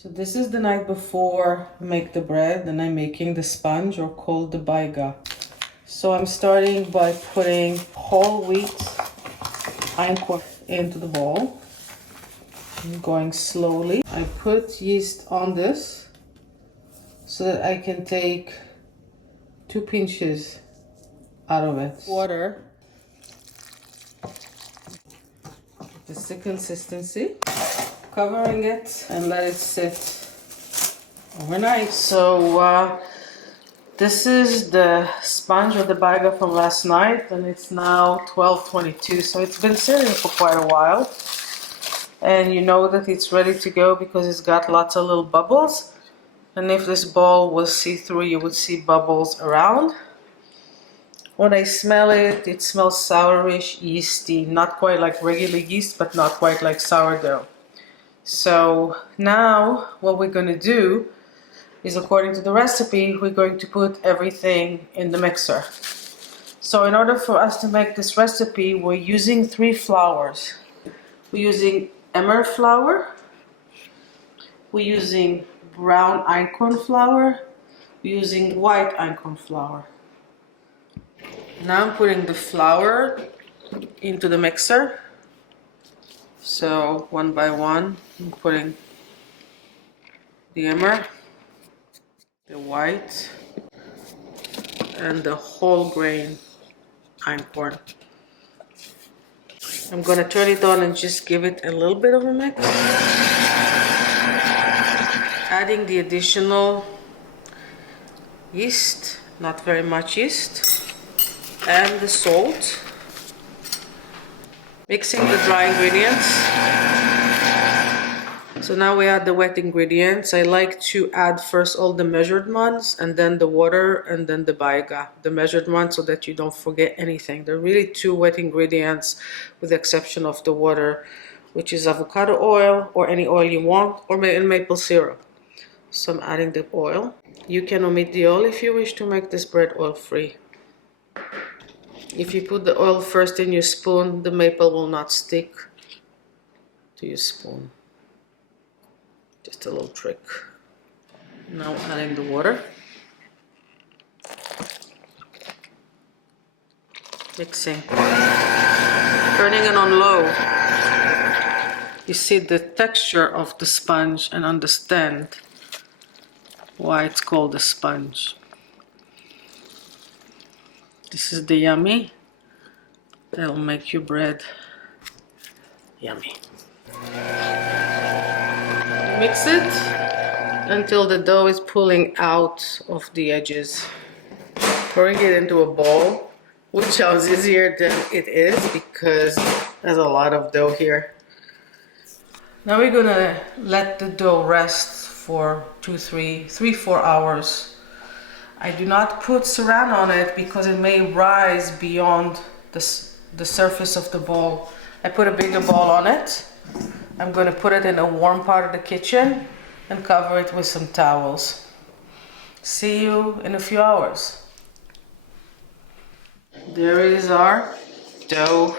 So this is the night before I make the bread, and I'm making the sponge, or called the Biga. So I'm starting by putting whole wheat Einkorn into the bowl. I'm going slowly. I put yeast on this so that I can take 2 pinches out of it. Water. This is the consistency. Covering it and let it sit overnight. So this is the sponge or the Biga from last night, and it's now 12:22, so it's been sitting for quite a while. And you know that it's ready to go because it's got lots of little bubbles. And if this bowl was see-through, you would see bubbles around. When I smell it, it smells sourish, yeasty, not quite like regular yeast, but not quite like sourdough. So now what we're going to do is, according to the recipe, we're going to put everything in the mixer. So in order for us to make this recipe, we're using 3 flours. We're using Emmer flour, we're using brown Einkorn flour, we're using white Einkorn flour. Now I'm putting the flour into the mixer. So one by one, I'm putting the Emmer, the white, and the whole grain Einkorn. I'm gonna turn it on and just give it a little bit of a mix. Adding the additional yeast, not very much yeast, and the salt. Mixing the dry ingredients. So now we add the wet ingredients. I like to add first all the measured ones, and then the water, and then the Biga. The measured ones so that you don't forget anything. There are really 2 wet ingredients with the exception of the water, which is avocado oil or any oil you want, or maple syrup. So I'm adding the oil. You can omit the oil if you wish to make this bread oil-free. If you put the oil first in your spoon, the maple will not stick to your spoon. Just a little trick. Now adding the water. Mixing. Turning it on low. You see the texture of the sponge and understand why it's called a sponge. This is the yummy. That'll make your bread yummy. Mix it until the dough is pulling out of the edges. Pouring it into a bowl, which sounds easier than it is because there's a lot of dough here. Now we're gonna let the dough rest for 3-4 hours. I do not put saran on it because it may rise beyond the surface of the bowl. I put a bigger bowl on it. I'm going to put it in a warm part of the kitchen and cover it with some towels. See you in a few hours. There is our dough.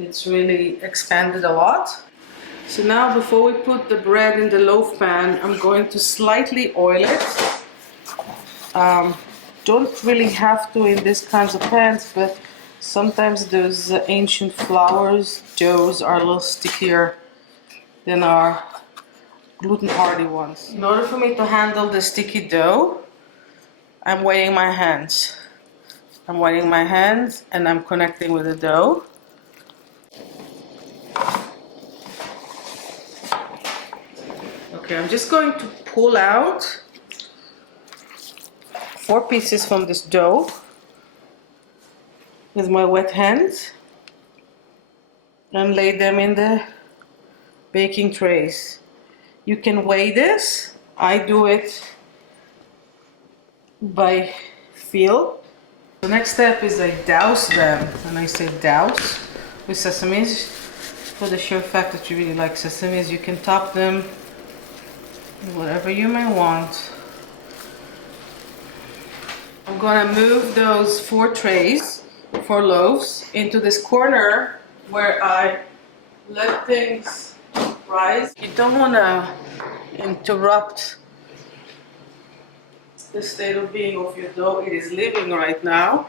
It's really expanded a lot. So now, before we put the bread in the loaf pan, I'm going to slightly oil it. Don't really have to in these kinds of pans, but sometimes those ancient flours doughs are a little stickier than our gluten-hardy ones. In order for me to handle the sticky dough, I'm weighing my hands. I'm weighing my hands and I'm connecting with the dough. Okay, I'm just going to pull out 4 pieces from this dough with my wet hands and lay them in the baking trays. You can weigh this. I do it by feel. The next step is I douse them, and I say douse, with sesames. For the sheer fact that you really like sesames, you can top them whatever you may want. I'm gonna move those 4 trays, 4 loaves, into this corner where I let things rise. You don't want to interrupt the state of being of your dough. It is living right now.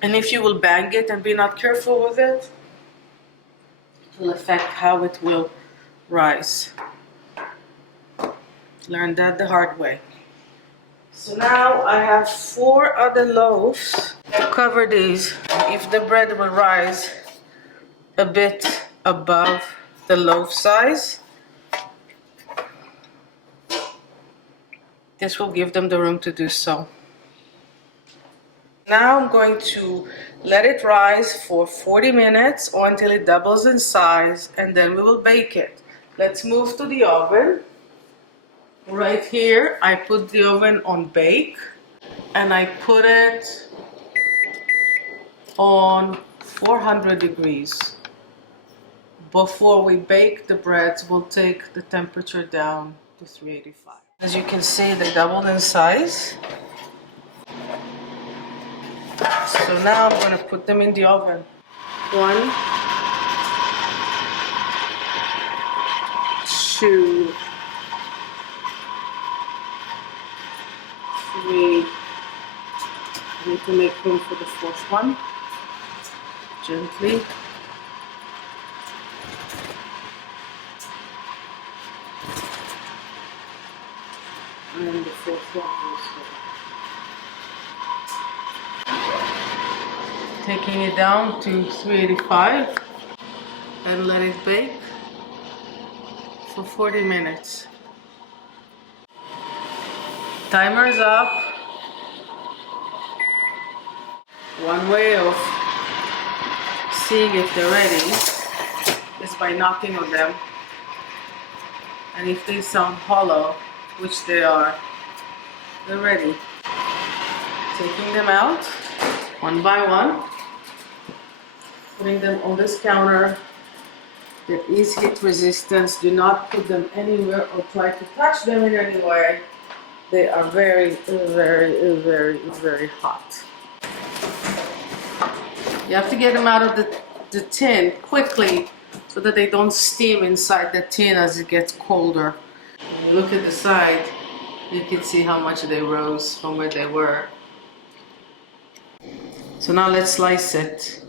And if you will bang it and be not careful with it, it will affect how it will rise. Learned that the hard way. So now I have 4 other loaves to cover these. If the bread will rise a bit above the loaf size, this will give them the room to do so. Now I'm going to let it rise for 40 minutes or until it doubles in size, and then we will bake it. Let's move to the oven. Right here, I put the oven on bake, and I put it on 400 degrees. Before we bake the breads, we'll take the temperature down to 385. As you can see, they doubled in size. So now I'm going to put them in the oven. 1, 2, 3. I need to make room for the 4th one. Gently. And the 4th one also. Taking it down to 385 and let it bake for 40 minutes. Timer's up. One way of seeing if they're ready is by knocking on them. And if they sound hollow, which they are, they're ready. Taking them out one by one, putting them on this counter. There is heat resistance. Do not put them anywhere or try to touch them in any way. They are very, very, very, very hot. You have to get them out of the tin quickly so that they don't steam inside the tin as it gets colder. When you look at the side, you can see how much they rose from where they were. So now let's slice it,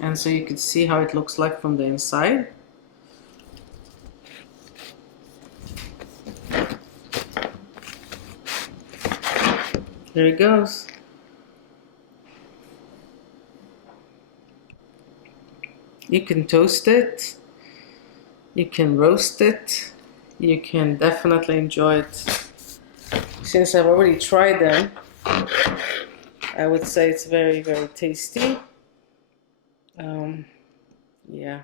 and so you can see how it looks like from the inside. There it goes. You can toast it, you can roast it, you can definitely enjoy it. Since I've already tried them, I would say it's very, very tasty. Yeah.